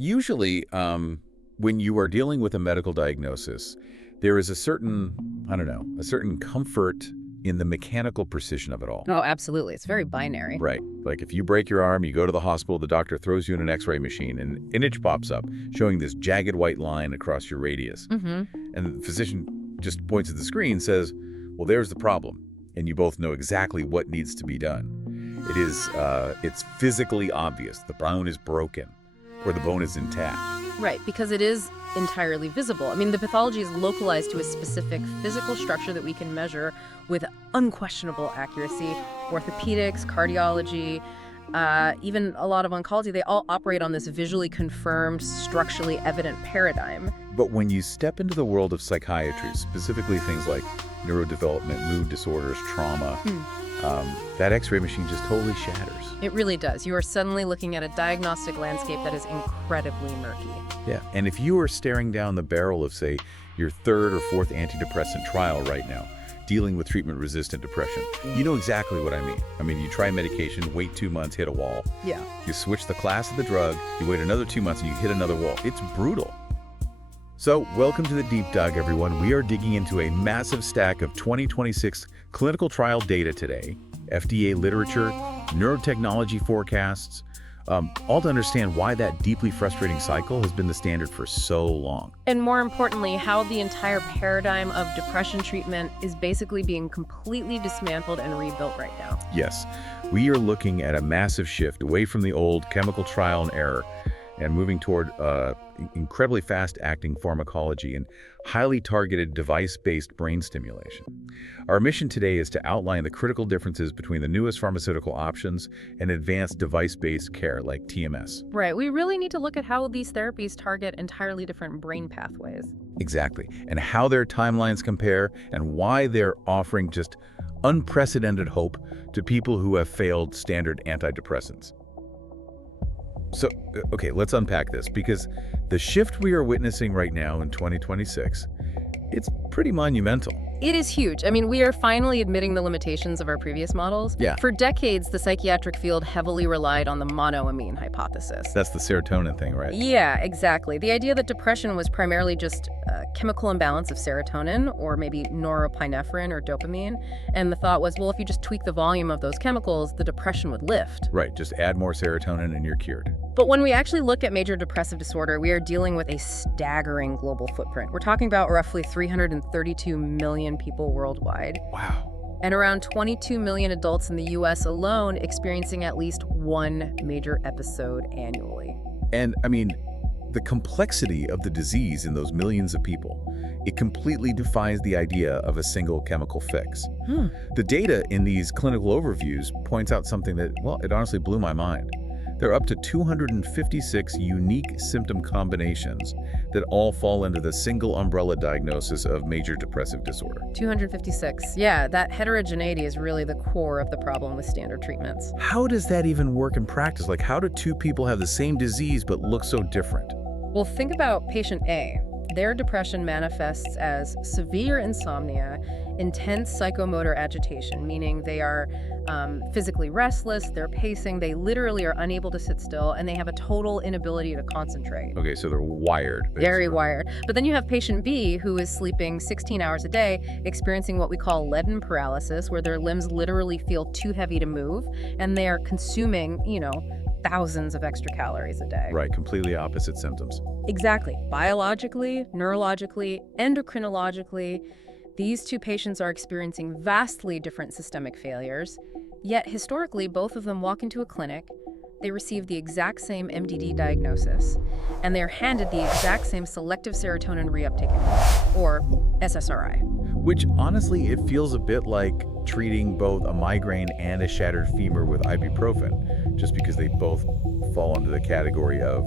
Usually, when you are dealing with a medical diagnosis, there is a certain, I don't know, a certain comfort in the mechanical precision of it all. Oh, absolutely. It's very binary. Right. Like if you break your arm, you go to the hospital, the doctor throws you in an X-ray machine, and an image pops up showing this jagged white line across your radius. Mm-hmm. And the physician just points at the screen and says, well, there's the problem. And you both know exactly what needs to be done. It's physically obvious. The bone is broken or the bone is intact. Right, because it is entirely visible. I mean, the pathology is localized to a specific physical structure that we can measure with unquestionable accuracy. Orthopedics, cardiology, even a lot of oncology, they all operate on this visually confirmed, structurally evident paradigm. But when you step into the world of psychiatry, specifically things like neurodevelopment, mood disorders, trauma, that X-ray machine just totally shatters. It really does. You are suddenly looking at a diagnostic landscape that is incredibly murky. Yeah, and if you are staring down the barrel of, say, your third or fourth antidepressant trial right now, dealing with treatment-resistant depression, you know exactly what I mean. I mean, you try medication, wait 2 months, hit a wall. Yeah. You switch the class of the drug, you wait another 2 months, and you hit another wall. It's brutal. So, welcome to the Deep Dive, everyone. We are digging into a massive stack of 2026 clinical trial data today, FDA literature, neurotechnology forecasts, all to understand why that deeply frustrating cycle has been the standard for so long. And more importantly, how the entire paradigm of depression treatment is basically being completely dismantled and rebuilt right now. Yes, we are looking at a massive shift away from the old chemical trial and error and moving toward incredibly fast-acting pharmacology and highly targeted device-based brain stimulation. Our mission today is to outline the critical differences between the newest pharmaceutical options and advanced device-based care like TMS. Right. We really need to look at how these therapies target entirely different brain pathways. Exactly. And how their timelines compare and why they're offering just unprecedented hope to people who have failed standard antidepressants. So, okay, let's unpack this, because the shift we are witnessing right now in 2026, it's pretty monumental. It is huge. I mean, we are finally admitting the limitations of our previous models. Yeah. For decades, the psychiatric field heavily relied on the monoamine hypothesis. That's the serotonin thing, right? Yeah, exactly. The idea that depression was primarily just a chemical imbalance of serotonin or maybe norepinephrine or dopamine. And the thought was, well, if you just tweak the volume of those chemicals, the depression would lift. Right, just add more serotonin and you're cured. But when we actually look at major depressive disorder, we are dealing with a staggering global footprint. We're talking about roughly 332 million people worldwide. Wow. And around 22 million adults in the US alone experiencing at least one major episode annually. And I mean, the complexity of the disease in those millions of people, it completely defies the idea of a single chemical fix. The data in these clinical overviews points out something that, well, it honestly blew my mind. There are up to 256 unique symptom combinations that all fall under the single umbrella diagnosis of major depressive disorder. 256. Yeah, that heterogeneity is really the core of the problem with standard treatments. How does that even work in practice? Like, how do two people have the same disease but look so different? Well, think about patient A. Their depression manifests as severe insomnia, intense psychomotor agitation, meaning they are physically restless, they're pacing, they literally are unable to sit still, and they have a total inability to concentrate. Okay, so they're wired. Basically. Very wired. But then you have patient B, who is sleeping 16 hours a day, experiencing what we call leaden paralysis, where their limbs literally feel too heavy to move, and they are consuming, thousands of extra calories a day. Right, completely opposite symptoms. Exactly. Biologically, neurologically, endocrinologically, these two patients are experiencing vastly different systemic failures, yet historically both of them walk into a clinic, they receive the exact same MDD diagnosis, and they are handed the exact same selective serotonin reuptake inhibitor, or SSRI. Which, honestly, it feels a bit like treating both a migraine and a shattered femur with ibuprofen, just because they both fall under the category of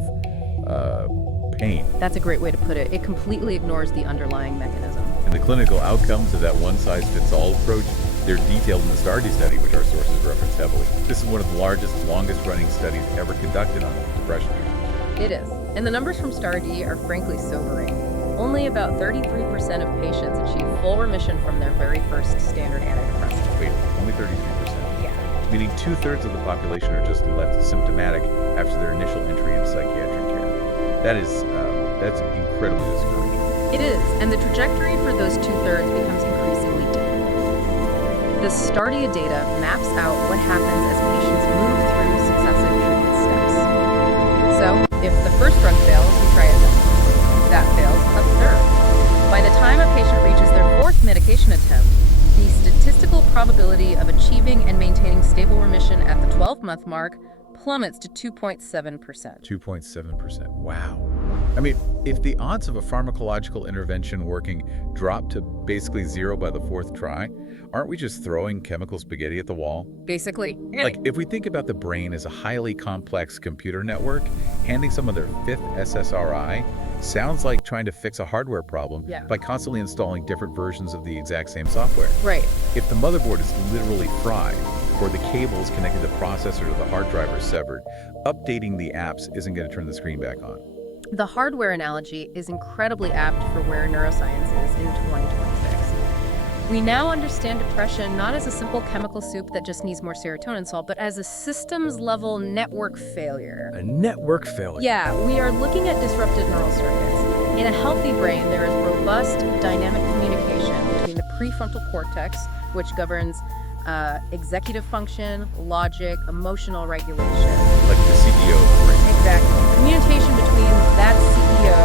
pain. That's a great way to put it. It completely ignores the underlying mechanism. And the clinical outcomes of that one-size-fits-all approach, they're detailed in the STARD study, which our sources reference heavily. This is one of the largest, longest-running studies ever conducted on depression treatment. It is. And the numbers from STAR-D are frankly sobering. Only about 33% of patients achieve full remission from their very first standard antidepressant. Wait, only 33%? Yeah. Meaning 2/3 of the population are just left symptomatic after their initial entry into psychiatric care. That's incredibly discouraging. It is, and the trajectory for those two-thirds becomes increasingly dim. The STARDIA data maps out what happens as patients move through successive treatment steps. So, if the first drug fails, we try it again. That fails a third. By the time a patient reaches their fourth medication attempt, the statistical probability of achieving and maintaining stable remission at the 12-month mark plummets to 2.7%. 2.7%. Wow. I mean, if the odds of a pharmacological intervention working drop to basically zero by the fourth try, aren't we just throwing chemical spaghetti at the wall? Basically. Like, if we think about the brain as a highly complex computer network, handing someone their fifth SSRI sounds like trying to fix a hardware problem by constantly installing different versions of the exact same software. Right. If the motherboard is literally fried, or the cables connecting the processor to the hard drive are severed, updating the apps isn't going to turn the screen back on. The hardware analogy is incredibly apt for where neuroscience is in 2026. We now understand depression not as a simple chemical soup that just needs more serotonin salt, but as a systems-level network failure. A network failure? Yeah, we are looking at disrupted neural circuits. In a healthy brain, there is robust, dynamic communication between the prefrontal cortex, which governs executive function, logic, emotional regulation. Like the CEO of the brain. Exactly. Communication between that CEO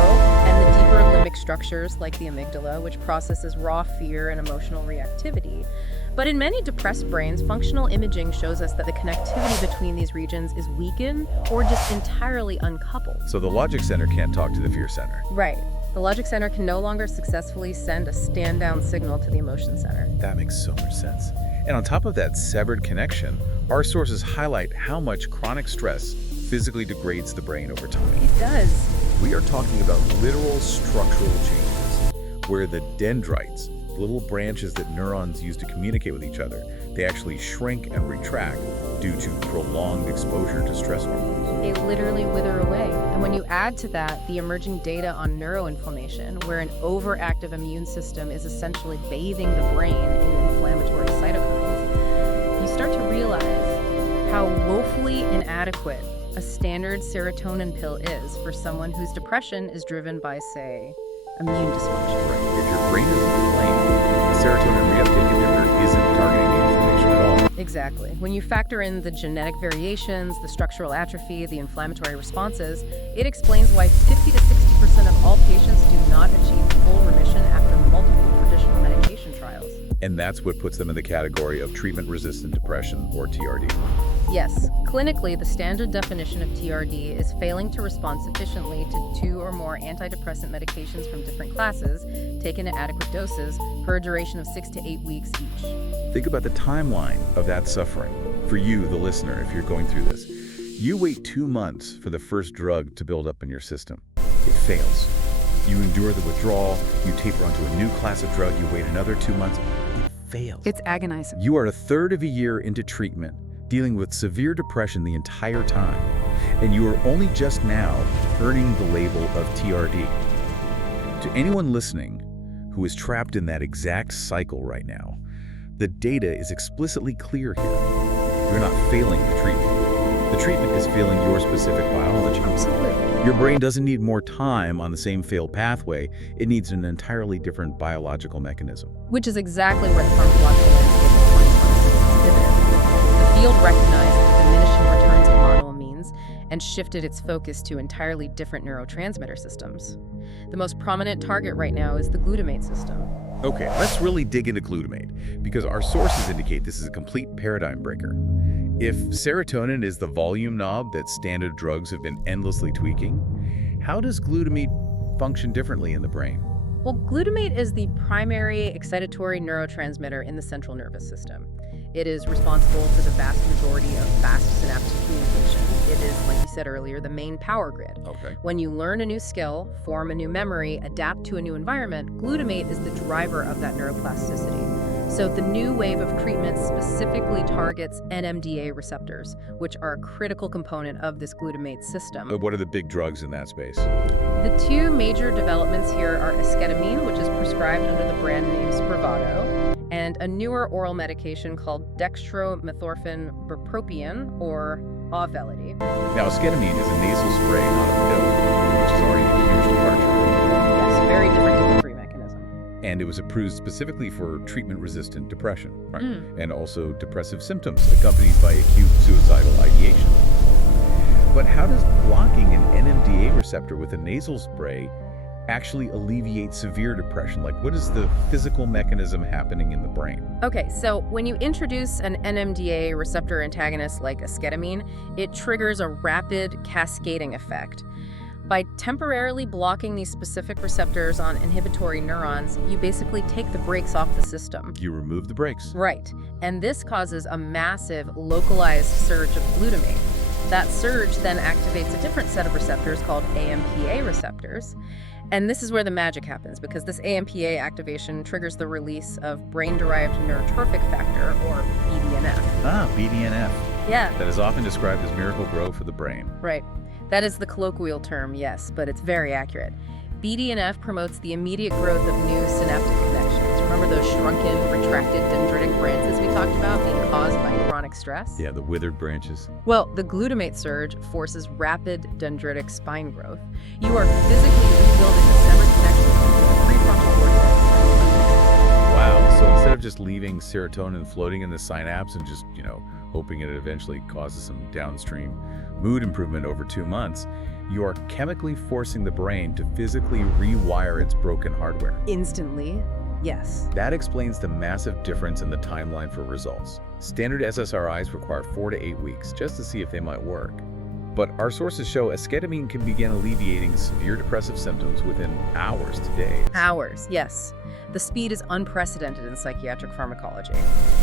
and the deeper limbic structures like the amygdala, which processes raw fear and emotional reactivity. But in many depressed brains, functional imaging shows us that the connectivity between these regions is weakened or just entirely uncoupled. So the logic center can't talk to the fear center. Right. The logic center can no longer successfully send a stand-down signal to the emotion center. That makes so much sense. And on top of that severed connection, our sources highlight how much chronic stress physically degrades the brain over time. It does. We are talking about literal structural changes, where the dendrites, little branches that neurons use to communicate with each other, they actually shrink and retract due to prolonged exposure to stress hormones. They literally wither away. And when you add to that the emerging data on neuroinflammation, where an overactive immune system is essentially bathing the brain in inflammatory cytokines, you start to realize how woefully inadequate a standard serotonin pill is for someone whose depression is driven by, say, immune dysfunction. Right. If your brain is inflamed, the serotonin reuptake inhibitor isn't targeting the inflammation at all. Exactly. When you factor in the genetic variations, the structural atrophy, the inflammatory responses, it explains why 50 to 60% of all patients do not achieve full remission after multiple traditional medication trials. And that's what puts them in the category of treatment-resistant depression, or TRD. Yes, clinically, the standard definition of TRD is failing to respond sufficiently to 2 or more antidepressant medications from different classes, taken at adequate doses, for a duration of 6 to 8 weeks each. Think about the timeline of that suffering. For you, the listener, if you're going through this, you wait 2 months for the first drug to build up in your system. It fails. You endure the withdrawal, you taper onto a new class of drug, you wait another 2 months, it fails. It's agonizing. You are a third of a year into treatment, dealing with severe depression the entire time, and you are only just now earning the label of TRD. To anyone listening who is trapped in that exact cycle right now, the data is explicitly clear here. You're not failing the treatment. The treatment is failing your specific biology. Absolutely. Your brain doesn't need more time on the same failed pathway. It needs an entirely different biological mechanism. Which is exactly where the pharmacological landscape of 2026 is pivoted. The field recognized the diminishing returns of monoamines and shifted its focus to entirely different neurotransmitter systems. The most prominent target right now is the glutamate system. Okay, let's really dig into glutamate, because our sources indicate this is a complete paradigm breaker. If serotonin is the volume knob that standard drugs have been endlessly tweaking, how does glutamate function differently in the brain? Well, glutamate is the primary excitatory neurotransmitter in the central nervous system. It is responsible for the vast majority of fast synaptic communication. It is, like you said earlier, the main power grid. Okay. When you learn a new skill, form a new memory, adapt to a new environment, glutamate is the driver of that neuroplasticity. So the new wave of treatment specifically targets NMDA receptors, which are a critical component of this glutamate system. What are the big drugs in that space? The 2 major developments here are esketamine, which is prescribed under the brand name Spravato, and a newer oral medication called dextromethorphan bupropion, or Auvelity. Now, esketamine is a nasal spray, not a pill, which is already And it was approved specifically for treatment-resistant depression, right? Mm. And also depressive symptoms accompanied by acute suicidal ideation. But how does blocking an NMDA receptor with a nasal spray actually alleviate severe depression? Like, what is the physical mechanism happening in the brain? Okay, so when you introduce an NMDA receptor antagonist like esketamine, it triggers a rapid cascading effect. By temporarily blocking these specific receptors on inhibitory neurons, you basically take the brakes off the system. You remove the brakes. Right, and this causes a massive localized surge of glutamate. That surge then activates a different set of receptors called AMPA receptors. And this is where the magic happens, because this AMPA activation triggers the release of brain-derived neurotrophic factor, or BDNF. Ah, BDNF. Yeah. That is often described as miracle-grow for the brain. Right. That is the colloquial term, yes, but it's very accurate. BDNF promotes the immediate growth of new synaptic connections. Remember those shrunken, retracted dendritic branches we talked about being caused by chronic stress? Yeah, the withered branches. Well, the glutamate surge forces rapid dendritic spine growth. You are physically rebuilding the severed connections between the prefrontal cortex and the limbic. Wow, so instead of just leaving serotonin floating in the synapse and just, hoping it eventually causes some downstream mood improvement over 2 months, you are chemically forcing the brain to physically rewire its broken hardware. Instantly, yes. That explains the massive difference in the timeline for results. Standard SSRIs require 4 to 8 weeks just to see if they might work. But our sources show esketamine can begin alleviating severe depressive symptoms within hours to days. Hours, yes. The speed is unprecedented in psychiatric pharmacology.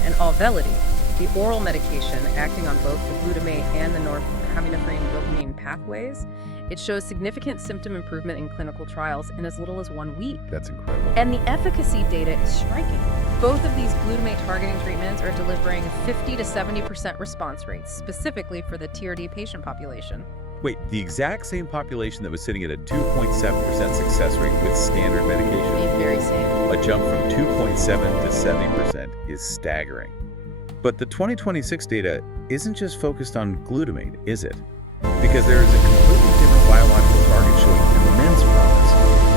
And Auvelity, the oral medication acting on both the glutamate and the norepinephrine dopamine pathways, it shows significant symptom improvement in clinical trials in as little as 1 week. That's incredible. And the efficacy data is striking. Both of these glutamate targeting treatments are delivering 50 to 70% response rates, specifically for the TRD patient population. Wait, the exact same population that was sitting at a 2.7% success rate with standard medication? The very same. A jump from 2.7 to 70% is staggering. But the 2026 data isn't just focused on glutamate, is it? Because there is a completely different biological target showing immense promise,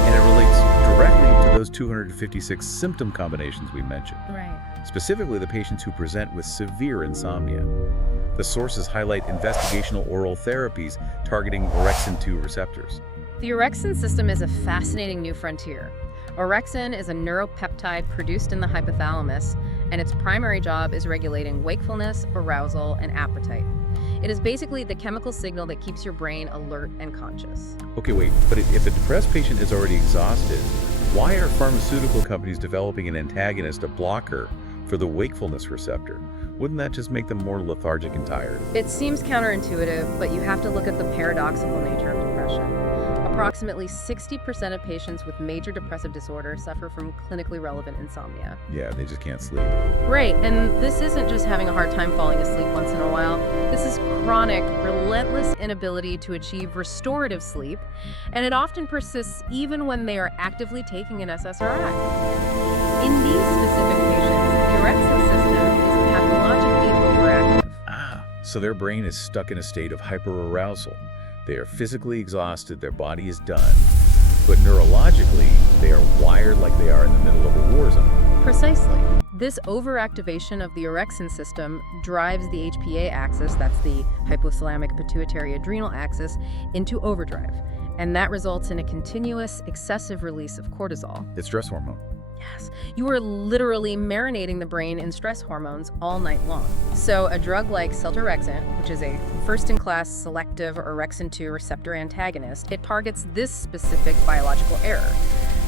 and it relates directly to those 256 symptom combinations we mentioned. Right. Specifically the patients who present with severe insomnia. The sources highlight investigational oral therapies targeting orexin-2 receptors. The orexin system is a fascinating new frontier. Orexin is a neuropeptide produced in the hypothalamus, and its primary job is regulating wakefulness, arousal, and appetite. It is basically the chemical signal that keeps your brain alert and conscious. Okay, wait, but if a depressed patient is already exhausted, why are pharmaceutical companies developing an antagonist, a blocker, for the wakefulness receptor? Wouldn't that just make them more lethargic and tired? It seems counterintuitive, but you have to look at the paradoxical nature of depression. Approximately 60% of patients with major depressive disorder suffer from clinically relevant insomnia. Yeah, they just can't sleep. Right, and this isn't just having a hard time falling asleep once in a while. This is chronic, relentless inability to achieve restorative sleep, and it often persists even when they are actively taking an SSRI. In these specific patients, the orexin system is pathologically overactive. So their brain is stuck in a state of hyperarousal. They are physically exhausted, their body is done, but neurologically, they are wired like they are in the middle of a war zone. Precisely. This overactivation of the orexin system drives the HPA axis, that's the hypothalamic pituitary adrenal axis, into overdrive. And that results in a continuous, excessive release of cortisol. It's stress hormone. Yes, you are literally marinating the brain in stress hormones all night long. So a drug like seltorexant, which is a first-in-class selective orexin-2 receptor antagonist, it targets this specific biological error.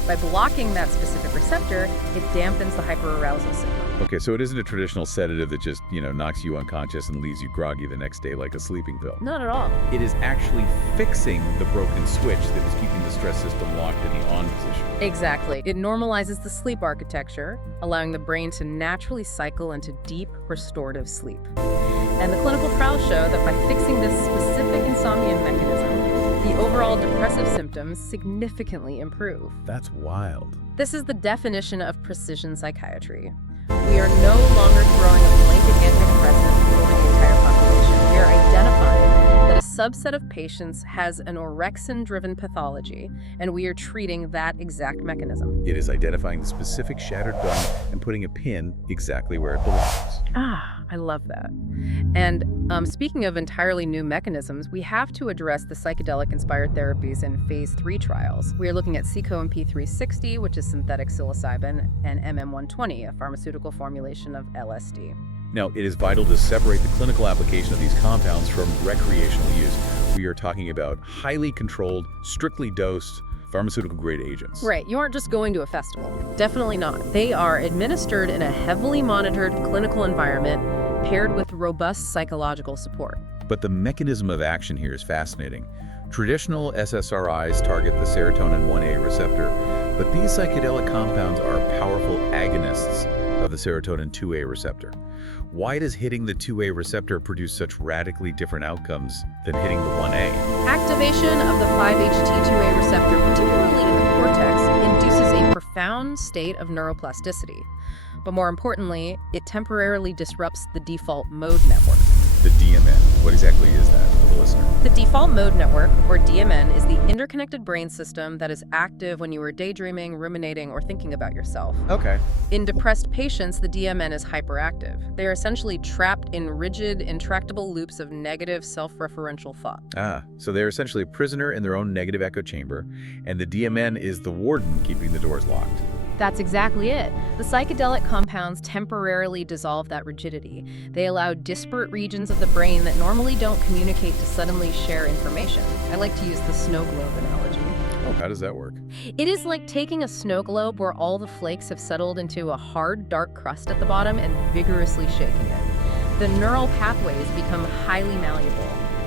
By blocking that specific receptor, it dampens the hyperarousal signal. Okay, so it isn't a traditional sedative that just, knocks you unconscious and leaves you groggy the next day like a sleeping pill. Not at all. It is actually fixing the broken switch that was keeping the stress system locked in the on position. Exactly. It normalizes the sleep architecture, allowing the brain to naturally cycle into deep, restorative sleep. And the clinical trials show that by fixing this specific insomnia mechanism, the overall depressive symptoms significantly improve. That's wild. This is the definition of precision psychiatry. We are no longer throwing a blanket antidepressant over the entire population. We are identifying that a subset of patients has an orexin-driven pathology, and we are treating that exact mechanism. It is identifying the specific shattered bone and putting a pin exactly where it belongs. Ah, I love that. And speaking of entirely new mechanisms, we have to address the psychedelic-inspired therapies in phase 3 trials. We are looking at COMP360, which is synthetic psilocybin, and MM120, a pharmaceutical formulation of LSD. Now, it is vital to separate the clinical application of these compounds from recreational use. We are talking about highly controlled, strictly dosed, pharmaceutical-grade agents. Right, you aren't just going to a festival. Definitely not. They are administered in a heavily monitored clinical environment paired with robust psychological support. But the mechanism of action here is fascinating. Traditional SSRIs target the serotonin 1A receptor, but these psychedelic compounds are powerful agonists of the serotonin 2A receptor. Why does hitting the 2A receptor produce such radically different outcomes than hitting the 1A? Activation of the 5-HT2A receptor, particularly in the cortex, induces a profound state of neuroplasticity. But more importantly, it temporarily disrupts the default mode network. The DMN. What exactly is that for the listener? The default mode network, or DMN, is the interconnected brain system that is active when you are daydreaming, ruminating, or thinking about yourself. Okay. In depressed patients, the DMN is hyperactive. They are essentially trapped in rigid, intractable loops of negative, self-referential thought. So they're essentially a prisoner in their own negative echo chamber, and the DMN is the warden keeping the doors locked. That's exactly it. The psychedelic compounds temporarily dissolve that rigidity. They allow disparate regions of the brain that normally don't communicate to suddenly share information. I like to use the snow globe analogy. Oh, how does that work? It is like taking a snow globe where all the flakes have settled into a hard, dark crust at the bottom and vigorously shaking it. The neural pathways become highly malleable.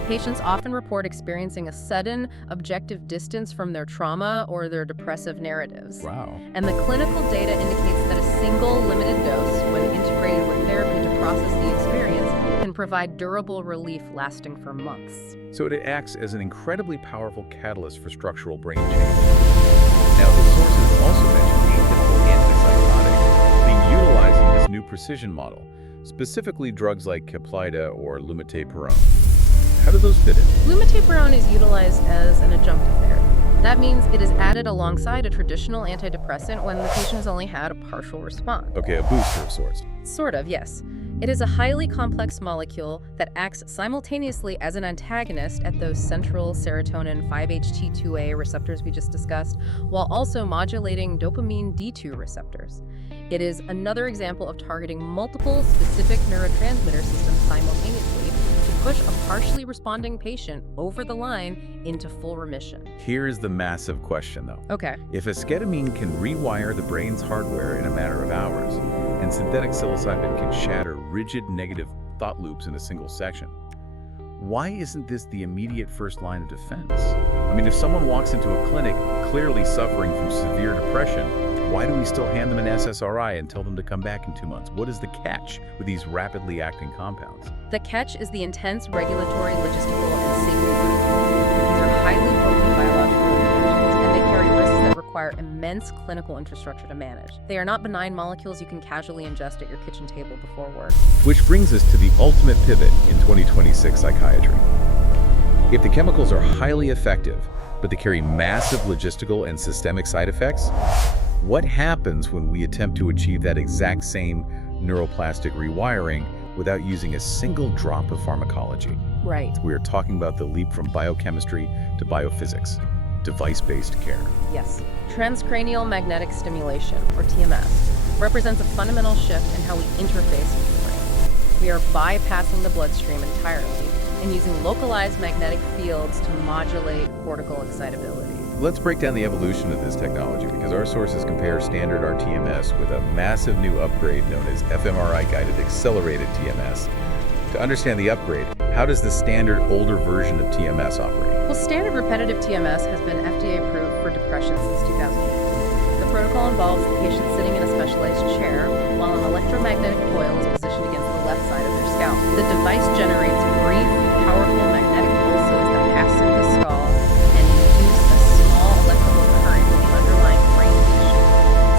Patients often report experiencing a sudden, objective distance from their trauma or their depressive narratives. Wow. And the clinical data indicates that a single, limited dose, when integrated with therapy to process the experience, can provide durable relief lasting for months. So it acts as an incredibly powerful catalyst for structural brain change. Now, the sources also mention atypical antipsychotics being utilized in this new precision model, specifically drugs like Caplyta or lumateperone. How do those fit in? Lumateperone is utilized as an adjunctive therapy. That means it is added alongside a traditional antidepressant when the patient has only had a partial response. Okay, a booster of sorts. Sort of, yes. It is a highly complex molecule that acts simultaneously as an antagonist at those central serotonin 5-HT2A receptors we just discussed, while also modulating dopamine D2 receptors. It is another example of targeting multiple specific neurotransmitter systems simultaneously to push a partially responding patient over the line into full remission. Here's the massive question, though. Okay. If esketamine can rewire the brain's hardware in a matter of hours, and synthetic psilocybin can shatter rigid negative thought loops in a single session, why isn't this the immediate first line of defense? I mean, if someone walks into a clinic clearly suffering from severe depression, why do we still hand them an SSRI and tell them to come back in 2 months? What is the catch with these rapidly acting compounds? The catch is the intense regulatory, logistical, and safety burden. These are highly potent biological interventions, and they carry risks that require immense clinical infrastructure to manage. They are not benign molecules you can casually ingest at your kitchen table before work. Which brings us to the ultimate pivot in 2026 psychiatry. If the chemicals are highly effective, but they carry massive logistical and systemic side effects, what happens when we attempt to achieve that exact same neuroplastic rewiring without using a single drop of pharmacology? Right. We are talking about the leap from biochemistry to biophysics, device-based care. Yes. Transcranial magnetic stimulation, or TMS, represents a fundamental shift in how we interface with the brain. We are bypassing the bloodstream entirely and using localized magnetic fields to modulate cortical excitability. Let's break down the evolution of this technology, because our sources compare standard RTMS with a massive new upgrade known as fMRI-guided accelerated TMS. To understand the upgrade, how does the standard older version of TMS operate? Well, standard repetitive TMS has been FDA approved for depression since 2008. The protocol involves the patient sitting in a specialized chair while an electromagnetic coil is positioned against the left side of their scalp. The device generates brief, powerful magnetic pulses that pass through the skull and induce a small electrical current in the underlying brain tissue,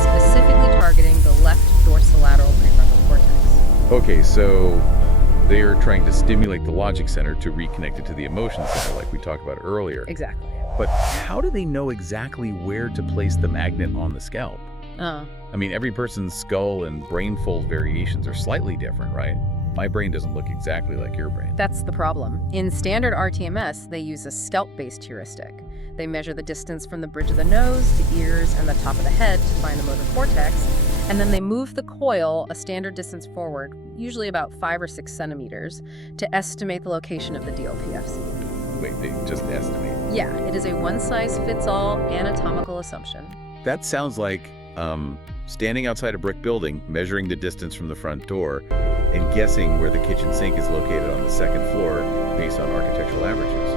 specifically targeting the left dorsolateral prefrontal cortex. Okay, so They are trying to stimulate the logic center to reconnect it to the emotion center like we talked about earlier. Exactly. But how do they know exactly where to place the magnet on the scalp? I mean, every person's skull and brain fold variations are slightly different, right? My brain doesn't look exactly like your brain. That's the problem. In standard RTMS, they use a scalp-based heuristic. They measure the distance from the bridge of the nose, the ears, and the top of the head to find the motor cortex, and then they move the coil a standard distance forward, usually about 5 or 6 centimeters, to estimate the location of the DLPFC. Wait, they just estimate? Yeah, it is a one-size-fits-all anatomical assumption. That sounds like standing outside a brick building, measuring the distance from the front door, and guessing where the kitchen sink is located on the second floor based on architectural averages.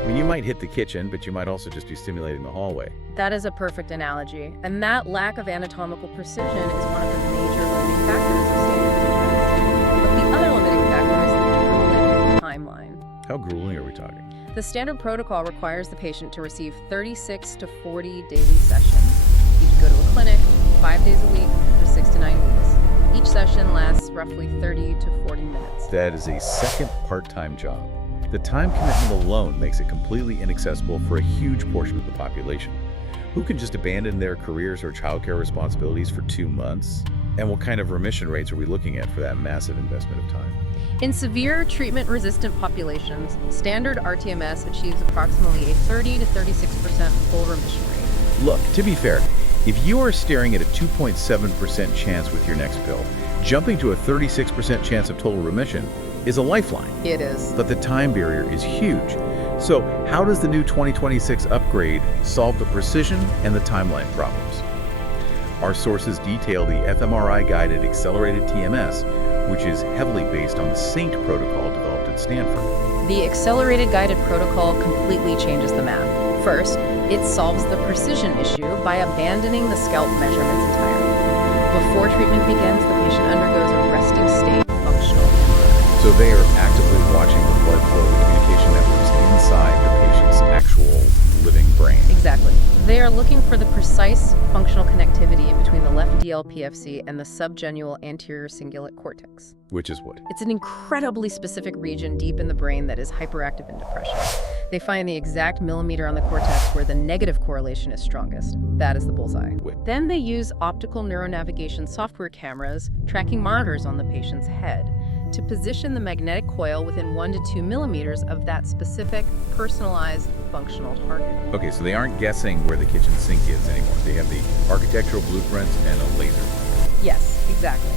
I mean, you might hit the kitchen, but you might also just be stimulating the hallway. That is a perfect analogy, and that lack of anatomical precision is one of the major limiting factors of standard treatment. But the other limiting factor is the grueling timeline. How grueling are we talking? The standard protocol requires the patient to receive 36 to 40 daily sessions. You go to a clinic 5 days a week for 6 to 9 weeks. Each session lasts roughly 30 to 40 minutes. That is a second part-time job. The time commitment alone makes it completely inaccessible for a huge portion of the population. Who can just abandon their careers or childcare responsibilities for 2 months? And what kind of remission rates are we looking at for that massive investment of time? In severe treatment-resistant populations, standard RTMS achieves approximately a 30 to 36% full remission rate. Look, to be fair, if you are staring at a 2.7% chance with your next pill, jumping to a 36% chance of total remission is a lifeline. It is. But the time barrier is huge. So how does the new 2026 upgrade solve the precision and the timeline problems? Our sources detail the fMRI-guided accelerated TMS, which is heavily based on the SAINT protocol developed at Stanford. The accelerated guided protocol completely changes the math. First, it solves the precision issue by abandoning the scalp measurements entirely. Before treatment begins, the patient undergoes a resting state functional MRI. So they are actively watching the blood flow and communication networks inside the patient's actual living brain. Exactly. They are looking for the precise functional connectivity between the left DLPFC and the subgenual anterior cingulate cortex. Which is what? It's an incredibly specific region deep in the brain that is hyperactive in depression. They find the exact millimeter on the cortex where the negative correlation is strongest. That is the bullseye. Then they use optical neuronavigation software cameras tracking monitors on the patient's head to position the magnetic coil within 1 to 2 millimeters of that specific, personalized, functional target. Okay, so they aren't guessing where the kitchen sink is anymore. They have the architectural blueprints and a laser. Yes, exactly.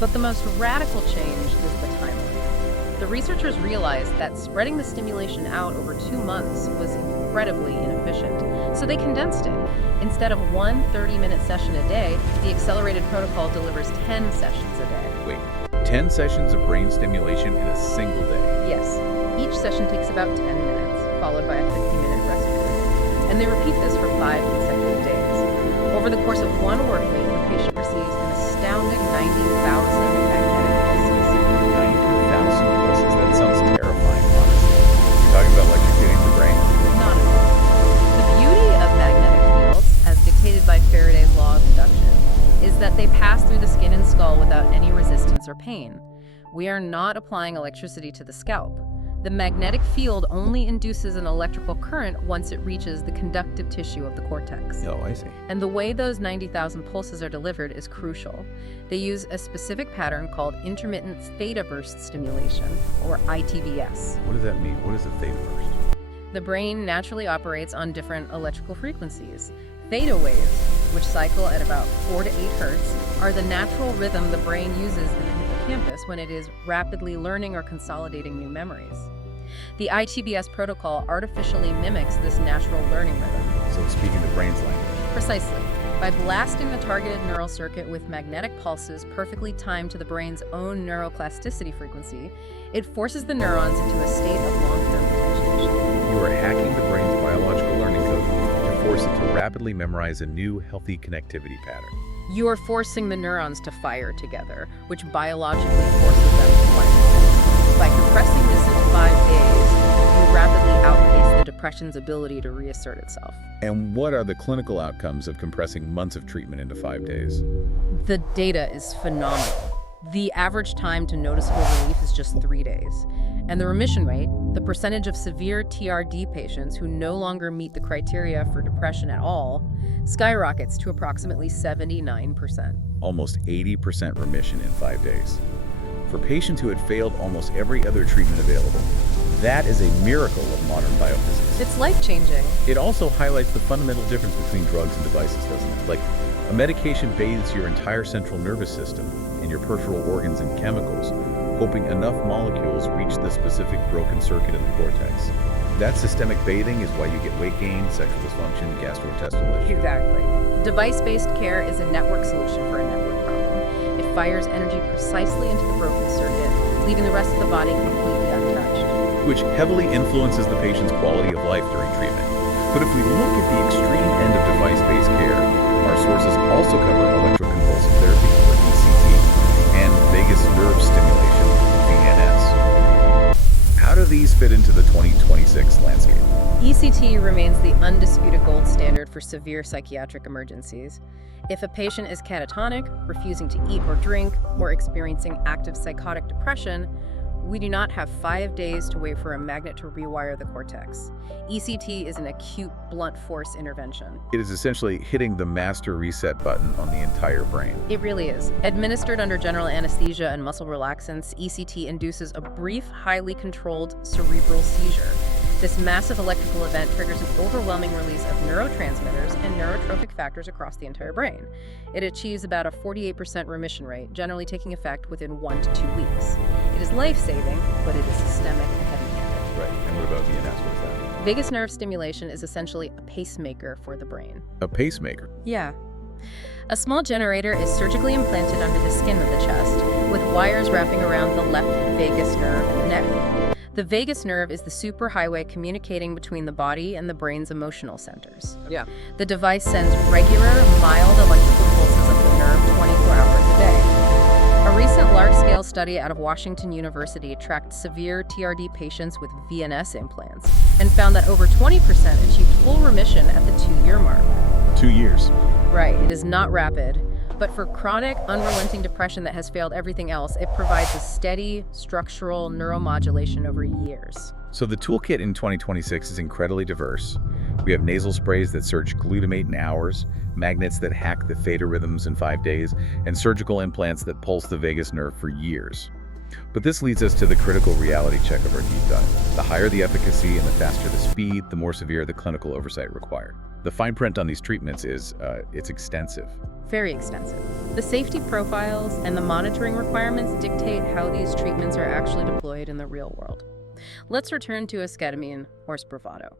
But the most radical change is the timeline. The researchers realized that spreading the stimulation out over 2 months was incredibly inefficient, so they condensed it. Instead of one 30-minute session a day, the accelerated protocol delivers 10 sessions a day. Wait, 10 sessions of brain stimulation in a single day? Yes. Each session takes about 10 minutes, followed by a 50-minute rest period. And they repeat this for 5 consecutive days. Over the course of one work week, the patient receives an astounding 90,000 magnetic pulses. 90,000 pulses? That sounds terrifying, honestly. You're talking about electrocuting the brain? Not at all. The beauty of magnetic fields, as dictated by Faraday's law of induction, is that they pass through the skin and skull without any resistance or pain. We are not applying electricity to the scalp. The magnetic field only induces an electrical current once it reaches the conductive tissue of the cortex. Oh, I see. And the way those 90,000 pulses are delivered is crucial. They use a specific pattern called intermittent theta burst stimulation, or ITBS. What does that mean? What is a theta burst? The brain naturally operates on different electrical frequencies. Theta waves, which cycle at about 4 to 8 hertz, are the natural rhythm the brain uses in the hippocampus when it is rapidly learning or consolidating new memories. The ITBS protocol artificially mimics this natural learning rhythm. So speaking the brain's language. Precisely. By blasting the targeted neural circuit with magnetic pulses perfectly timed to the brain's own neuroplasticity frequency, it forces the neurons into a state of long-term potentiation. You are hacking the brain's biological learning code to force it to rapidly memorize a new, healthy connectivity pattern. You are forcing the neurons to fire together, which biologically forces them to fire. By compressing this into 5 days, you rapidly outpace the depression's ability to reassert itself. And what are the clinical outcomes of compressing months of treatment into 5 days? The data is phenomenal. The average time to noticeable relief is just 3 days. And the remission rate, the percentage of severe TRD patients who no longer meet the criteria for depression at all, skyrockets to approximately 79%. Almost 80% remission in 5 days. For patients who had failed almost every other treatment available, that is a miracle of modern biophysics. It's life-changing. It also highlights the fundamental difference between drugs and devices, doesn't it? Like, a medication bathes your entire central nervous system and your peripheral organs in chemicals, hoping enough molecules reach the specific broken circuit in the cortex. That systemic bathing is why you get weight gain, sexual dysfunction, gastrointestinal issues. Exactly. Device-based care is a network solution for a network problem. It fires energy precisely into the broken circuit, leaving the rest of the body completely untouched. Which heavily influences the patient's quality of life during treatment. But if we look at the extreme end of device-based care, our sources also cover electroconvulsive therapy, or ECT, and vagus nerve stimulation, VNS. How do these fit into the 2026 landscape? ECT remains the undisputed gold standard for severe psychiatric emergencies. If a patient is catatonic, refusing to eat or drink, or experiencing active psychotic depression, we do not have 5 days to wait for a magnet to rewire the cortex. ECT is an acute, blunt force intervention. It is essentially hitting the master reset button on the entire brain. It really is. Administered under general anesthesia and muscle relaxants, ECT induces a brief, highly controlled cerebral seizure. This massive electrical event triggers an overwhelming release of neurotransmitters and neurotrophic factors across the entire brain. It achieves about a 48% remission rate, generally taking effect within 1 to 2 weeks. It is life-saving, but it is systemic and heavy-handed. Right, and what about VNS? What is that? Vagus nerve stimulation is essentially a pacemaker for the brain. A pacemaker? Yeah. A small generator is surgically implanted under the skin of the chest, with wires wrapping around the left vagus nerve and neck. The vagus nerve is the superhighway communicating between the body and the brain's emotional centers. Yeah. The device sends regular, mild electrical pulses of the nerve 24 hours a day. A recent large-scale study out of Washington University tracked severe TRD patients with VNS implants and found that over 20% achieved full remission at the 2-year mark. 2 years. Right, it is not rapid, but for chronic, unrelenting depression that has failed everything else, it provides a steady, structural neuromodulation over years. So the toolkit in 2026 is incredibly diverse. We have nasal sprays that surge glutamate in hours, magnets that hack the theta rhythms in 5 days, and surgical implants that pulse the vagus nerve for years. But this leads us to the critical reality check of our deep dive. The higher the efficacy and the faster the speed, the more severe the clinical oversight required. The fine print on these treatments is, it's extensive. Very extensive. The safety profiles and the monitoring requirements dictate how these treatments are actually deployed in the real world. Let's return to esketamine, or Spravato.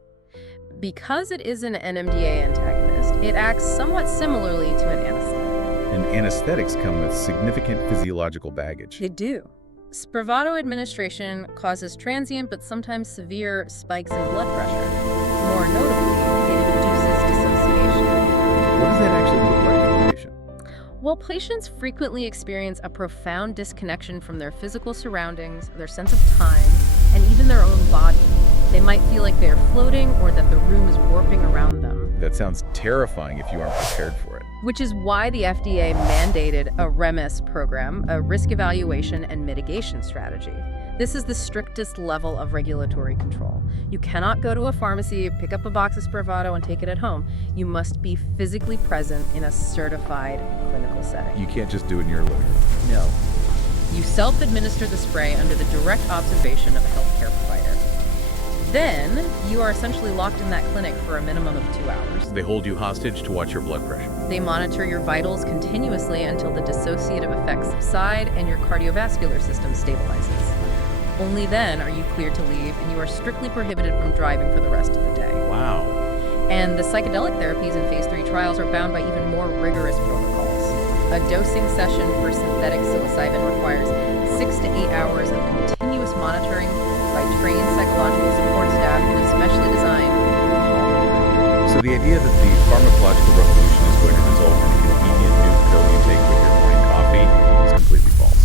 Because it is an NMDA antagonist, it acts somewhat similarly to an anesthetic. And anesthetics come with significant physiological baggage. They do. Spravato administration causes transient but sometimes severe spikes in blood pressure. More notably, it induces dissociation. What does that actually look like for the patient? Well, patients frequently experience a profound disconnection from their physical surroundings, their sense of time, and even their own body. They might feel like they are floating or that the room is warping around them. That sounds terrifying if you aren't prepared for it. Which is why the FDA mandated a REMIS program, a risk evaluation and mitigation strategy. This is the strictest level of regulatory control. You cannot go to a pharmacy, pick up a box of Spravato, and take it at home. You must be physically present in a certified clinical setting. You can't just do it in your living room. No. You self-administer the spray under the direct observation of a healthcare provider. Then, you are essentially locked in that clinic for a minimum of 2 hours. They hold you hostage to watch your blood pressure. They monitor your vitals continuously until the dissociative effects subside and your cardiovascular system stabilizes. Only then are you cleared to leave, and you are strictly prohibited from driving for the rest of the day. Wow. And the psychedelic therapies in phase 3 trials are bound by even more rigorous protocols. A dosing session for synthetic psilocybin requires 6 to 8 hours of continuous monitoring by trained psychological support staff and is specially designed. So the idea that the pharmacological revolution is going to result in a convenient new pill you take with your morning coffee is completely false.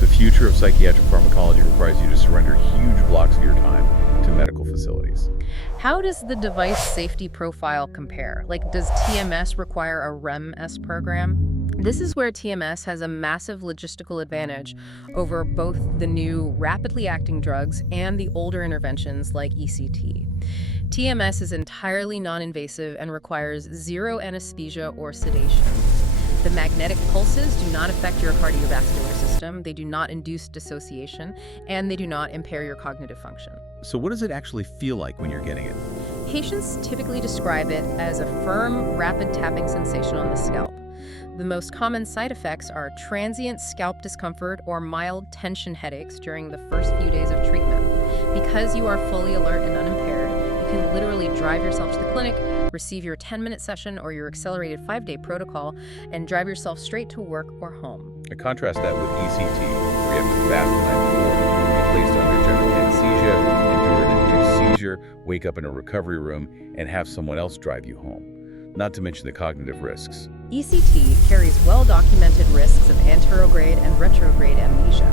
The future of psychiatric pharmacology requires you to surrender huge blocks of your time to to medical facilities. How does the device safety profile compare? Like, does TMS require a REMS program? This is where TMS has a massive logistical advantage over both the new rapidly acting drugs and the older interventions like ECT. TMS is entirely non-invasive and requires zero anesthesia or sedation. The magnetic pulses do not affect your cardiovascular system, they do not induce dissociation, and they do not impair your cognitive function. So what does it actually feel like when you're getting it? Patients typically describe it as a firm, rapid tapping sensation on the scalp. The most common side effects are transient scalp discomfort or mild tension headaches during the first few days of treatment. Because you are fully alert and unimpaired, you can literally drive yourself to the clinic, receive your 10-minute session or your accelerated 5-day protocol, and drive yourself straight to work or home. I contrast that with ECT, where you have to fast the night before, be placed under general anesthesia, endure an induced seizure, wake up in a recovery room, and have someone else drive you home. Not to mention the cognitive risks. ECT carries well-documented risks of anterograde and retrograde amnesia.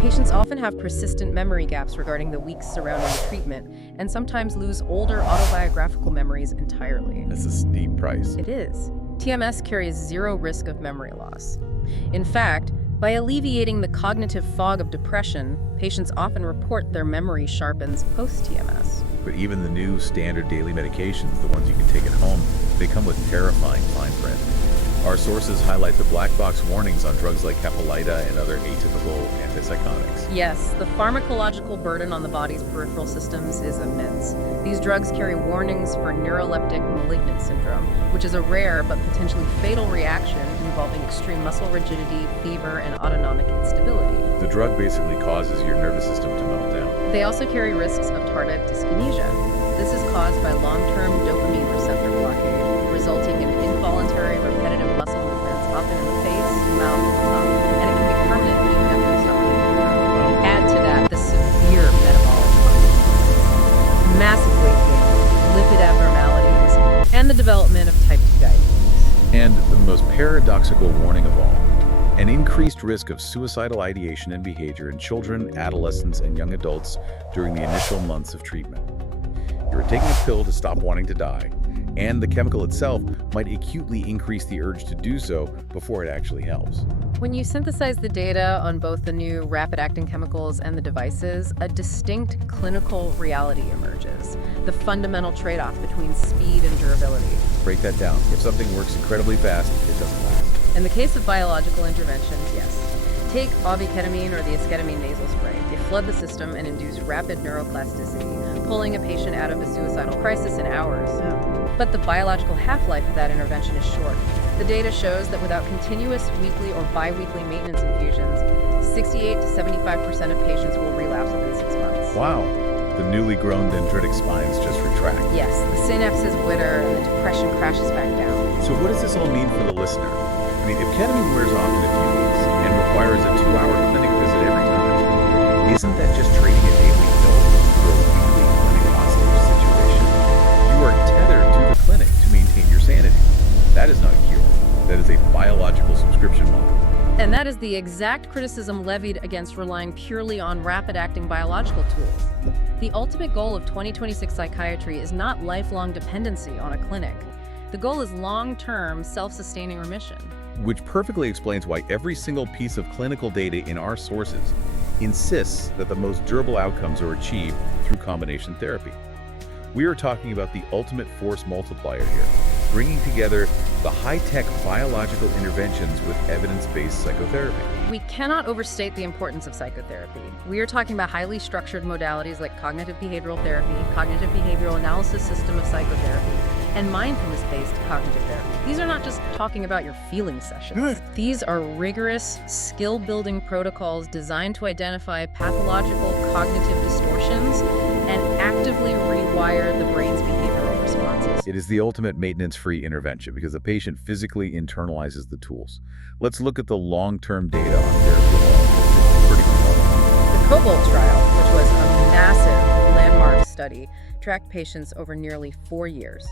Patients often have persistent memory gaps regarding the weeks surrounding the treatment, and sometimes lose older autobiographical memories entirely. That's a steep price. It is. TMS carries zero risk of memory loss. In fact, by alleviating the cognitive fog of depression, patients often report their memory sharpens post-TMS. But even the new standard daily medications, the ones you can take at home, they come with terrifying fine print. Our sources highlight the black box warnings on drugs like Caplyta and other atypical antipsychotics. Yes, the pharmacological burden on the body's peripheral systems is immense. These drugs carry warnings for neuroleptic malignant syndrome, which is a rare but potentially fatal reaction involving extreme muscle rigidity, fever, and autonomic instability. The drug basically causes your nervous system to melt down. They also carry risks of tardive dyskinesia. This is caused by long-term dopamine receptor blockade, resulting in involuntary repetitive muscle movements, often in the face, mouth, and tongue, and it can be permanent even after you stop taking the drug. Add to that the severe metabolic consequences, massive weight gain, lipid abnormalities, and the development of type 2 diabetes. And the most paradoxical warning of all, an increased risk of suicidal ideation and behavior in children, adolescents, and young adults during the initial months of treatment. You're taking a pill to stop wanting to die, and the chemical itself might acutely increase the urge to do so before it actually helps. When you synthesize the data on both the new rapid-acting chemicals and the devices, a distinct clinical reality emerges, the fundamental trade-off between speed and durability. Break that down. If something works incredibly fast, it doesn't last. In the case of biological interventions, yes. Take avoketamine or the esketamine nasal spray. They flood the system and induce rapid neuroplasticity, pulling a patient out of a suicidal crisis in hours. But the biological half-life of that intervention is short. The data shows that without continuous weekly or bi-weekly maintenance infusions, 68 to 75% of patients will relapse within 6 months. Wow. The newly grown dendritic spines just retract. Yes, the synapses wither and the depression crashes back down. So what does this all mean for the listener? I mean, if ketamine wears off in a few weeks and requires a 2-hour clinic visit every time, isn't that just trading a daily pill for a weekly clinic hostage situation? You are tethered to the clinic to maintain your sanity. That is not a cure. That is a biological subscription model. And that is the exact criticism levied against relying purely on rapid-acting biological tools. The ultimate goal of 2026 psychiatry is not lifelong dependency on a clinic. The goal is long-term, self-sustaining remission. Which perfectly explains why every single piece of clinical data in our sources insists that the most durable outcomes are achieved through combination therapy. We are talking about the ultimate force multiplier here, bringing together the high-tech biological interventions with evidence-based psychotherapy. We cannot overstate the importance of psychotherapy. We are talking about highly structured modalities like cognitive behavioral therapy, cognitive behavioral analysis system of psychotherapy, and mindfulness-based cognitive therapy. These are not just talking about your feeling sessions. These are rigorous, skill-building protocols designed to identify pathological cognitive distortions and actively rewire the brain's behavioral responses. It is the ultimate maintenance-free intervention because the patient physically internalizes the tools. Let's look at the long-term data on therapy alone. It's pretty compelling. The COBALT trial, which was a massive landmark study, tracked patients over nearly 4 years.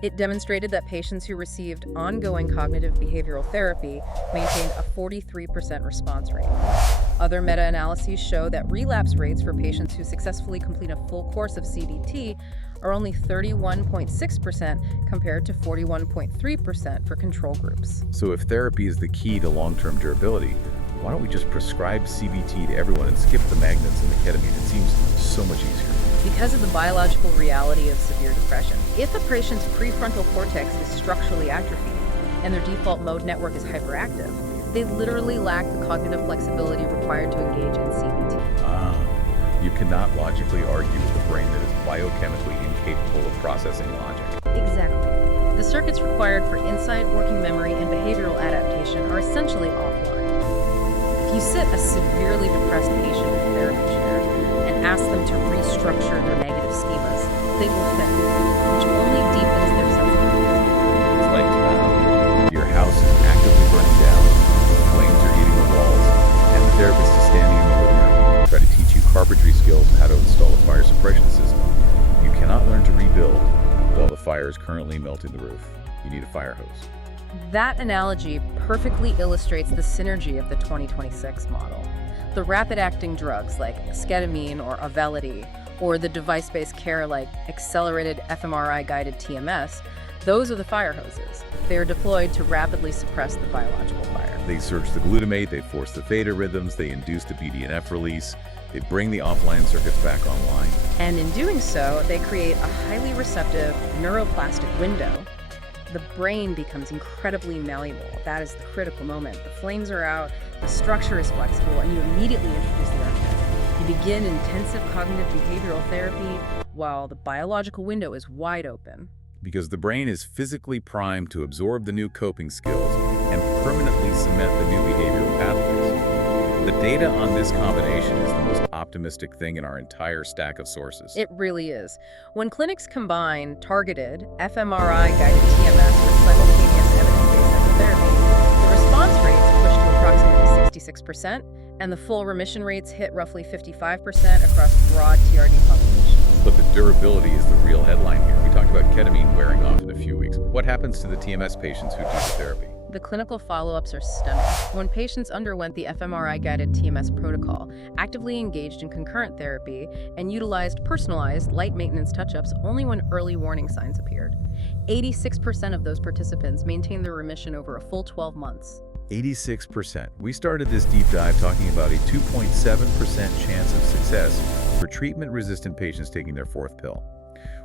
It demonstrated that patients who received ongoing cognitive behavioral therapy maintained a 43% response rate. Other meta-analyses show that relapse rates for patients who successfully complete a full course of CBT are only 31.6% compared to 41.3% for control groups. So if therapy is the key to long-term durability, why don't we just prescribe CBT to everyone and skip the magnets and the ketamine? It seems so much easier. Because of the biological reality of severe depression, if a patient's prefrontal cortex is structurally atrophied and their default mode network is hyperactive, they literally lack the cognitive flexibility required to engage in CBT. You cannot logically argue with a brain that is biochemically incapable of processing logic. Exactly. The circuits required for insight, working memory, and behavioral adaptation are essentially offline. If you sit a severely depressed patient in a therapy chair and ask them to restructure their negative schemas, they will fail, which only deepens their sense of guilt. It's like your house is actively burning down, flames are eating the walls, and the therapist is standing in the living room to try to teach you carpentry skills and how to install a fire suppression system. You cannot learn to rebuild while the fire is currently melting the roof. You need a fire hose. That analogy perfectly illustrates the synergy of the 2026 model. The rapid-acting drugs like esketamine or Auvelity, or the device-based care like accelerated fMRI-guided TMS, those are the fire hoses. They are deployed to rapidly suppress the biological fire. They surge the glutamate, they force the theta rhythms, they induce the BDNF release, they bring the offline circuits back online. And in doing so, they create a highly receptive neuroplastic window. The brain becomes incredibly malleable. That is the critical moment. The flames are out, the structure is flexible, and you immediately introduce the architect. You begin intensive cognitive behavioral therapy while the biological window is wide open. Because the brain is physically primed to absorb the new coping skills and permanently cement the new behavioral pathways. The data on this combination is the most optimistic thing in our entire stack of sources. It really is. When clinics combine targeted fMRI-guided TMS with simultaneous evidence-based psychotherapy, the response rates push to approximately 66%, and the full remission rates hit roughly 55% across broad TRD populations. But the durability is the real headline here. We talked about ketamine wearing off in a few weeks. What happens to the TMS patients who do the therapy? The clinical follow-ups are stunning. When patients underwent the fMRI-guided TMS protocol, actively engaged in concurrent therapy, and utilized personalized, light maintenance touch-ups only when early warning signs appeared, 86% of those participants maintained their remission over a full 12 months. 86%. We started this deep dive talking about a 2.7% chance of success for treatment-resistant patients taking their fourth pill.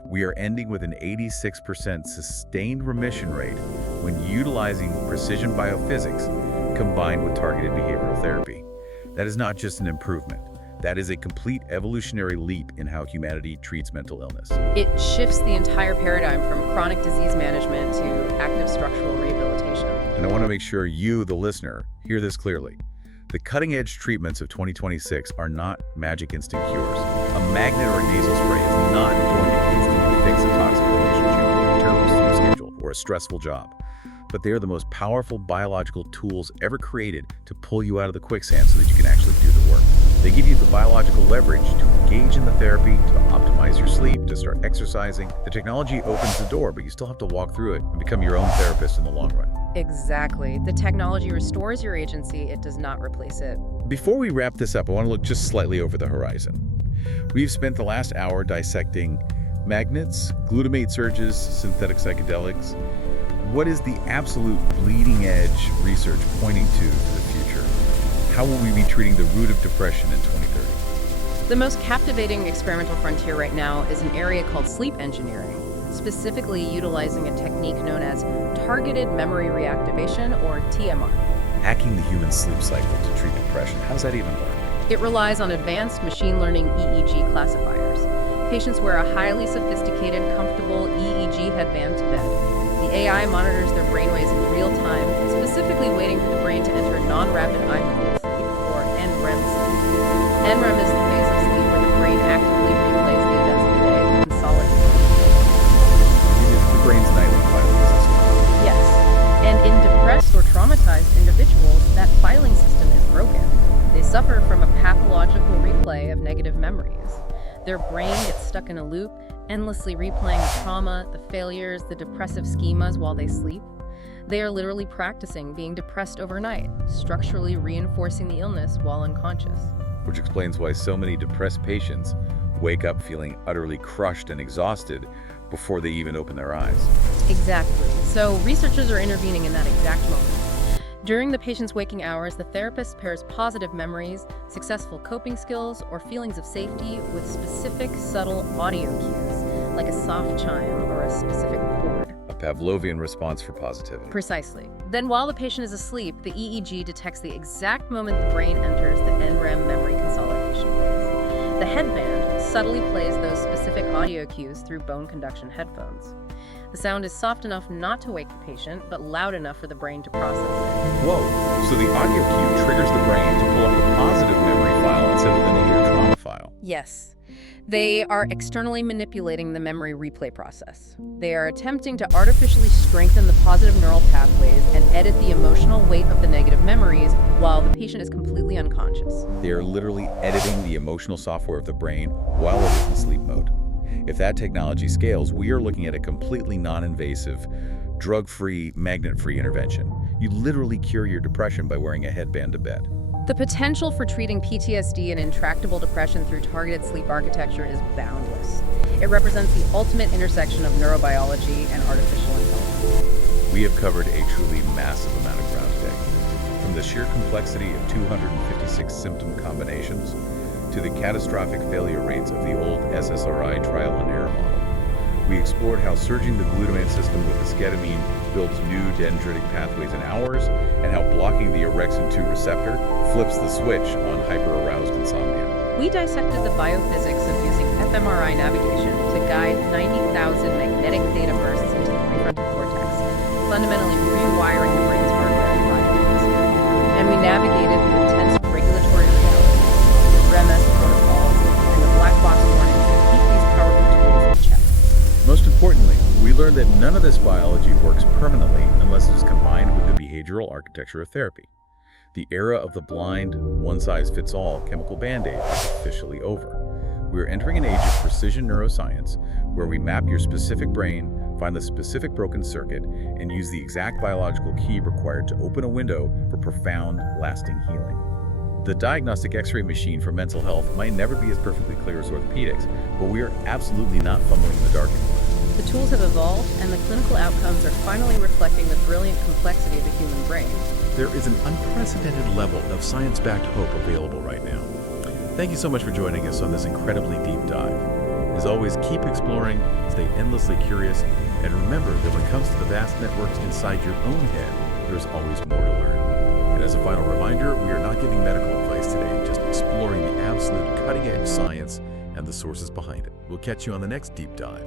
We are ending with an 86% sustained remission rate when utilizing precision biophysics combined with targeted behavioral therapy. That is not just an improvement. That is a complete evolutionary leap in how humanity treats mental illness. It shifts the entire paradigm from chronic disease management to active structural rehabilitation. And I want to make sure you, the listener, hear this clearly. The cutting-edge treatments of 2026 are not magic instant cures. A magnet or a nasal spray is not going to instantly fix a toxic relationship, or a terrible sleep schedule, or a stressful job. But they are the most powerful biological tools ever created to pull you out of the quicksand so that you can actually do the work. They give you the biological leverage to engage in the therapy, to optimize your sleep, to start exercising. The technology opens the door, but you still have to walk through it and become your own therapist in the long run. Exactly. The technology restores your agency, it does not replace it. Before we wrap this up, I want to look just slightly over the horizon. We've spent the last hour dissecting magnets, glutamate surges, synthetic psychedelics. What is the absolute bleeding edge research pointing to the future? How will we be treating the root of depression in 2030? The most captivating experimental frontier right now is an area called sleep engineering, specifically utilizing a technique known as targeted memory reactivation, or TMR. Hacking the human sleep cycle to treat depression. How does that even work? It relies on advanced machine learning EEG classifiers. Patients wear a highly sophisticated, comfortable EEG headband to bed. The AI monitors their brainwaves in real time, specifically waiting for the brain to enter non-rapid eye movement sleep, or NREM sleep. NREM is the phase of sleep where the brain actively replays the events of the day to consolidate. It is the brain's nightly filing system. Yes, and in depressed or traumatized individuals, that filing system is broken. They suffer from a pathological replay of negative memories. Their brain gets stuck in a loop, endlessly replaying the trauma, the failures, the depressive schemas while they sleep. They are literally practicing being depressed overnight, structurally reinforcing the illness while unconscious. Which explains why so many depressed patients wake up feeling utterly crushed and exhausted before they even open their eyes. Exactly. So researchers are intervening in that exact moment. During the patient's waking hours, the therapist pairs positive memories, successful coping skills, or feelings of safety with specific subtle audio cues, like a soft chime or a specific chord. A Pavlovian response for positivity. Precisely. Then while the patient is asleep, the EEG detects the exact moment the brain enters the NREM memory consolidation phase. The headband subtly plays those specific audio cues through bone conduction headphones. The sound is soft enough not to wake the patient, but loud enough for the brain to process it. Whoa, so the audio cue triggers the brain to pull up the positive memory file instead of the negative trauma file. Yes. They are externally manipulating the memory replay process. They are attempting to artificially strengthen the positive neural pathways and edit the emotional weight of the negative memories while the patient is completely unconscious. They are literally editing the emotional software of the brain while it is in sleep mode. If that technology scales, we are looking at a completely non-invasive, drug-free, magnet-free intervention. You literally cure your depression by wearing a headband to bed. The potential for treating PTSD and intractable depression through targeted sleep architecture is boundless. It represents the ultimate intersection of neurobiology and artificial intelligence. We have covered a truly massive amount of ground today. From the sheer complexity of 256 symptom combinations to the catastrophic failure rates of the old SSRI trial and error model. We explored how surging the glutamate system with esketamine builds new dendritic pathways in hours, and how blocking the orexin-2 receptor flips the switch on hyper-aroused insomnia. We dissected the biophysics of using fMRI navigation to guide 90,000 magnetic theta bursts into the prefrontal cortex, fundamentally rewiring the brain's hardware in 5 minutes. And we navigated the intense regulatory reality, the REMS protocols, and the black box warnings that keep these powerful tools in check. Most importantly, we learned that none of this biology works permanently unless it is combined with the behavioral architecture of therapy. The era of the blind, one-size-fits-all chemical band-aid is officially over. We are entering an age of precision neuroscience where we map your specific brain, find the specific broken circuit, and use the exact biological key required to open a window for profound, lasting healing. The diagnostic X-ray machine for mental health might never be as perfectly clear as orthopedics, but we are absolutely not fumbling in the dark anymore. The tools have evolved, and the clinical outcomes are finally reflecting the brilliant complexity of the human brain. There is an unprecedented level of science-backed hope available right now. Thank you so much for joining us on this incredibly deep dive. As always, keep exploring, stay endlessly curious, and remember that when it comes to the vast networks inside your own head, there's always more to learn. And as a final reminder, we are not giving medical advice today, just exploring the absolute cutting-edge science and the sources behind it. We'll catch you on the next deep dive.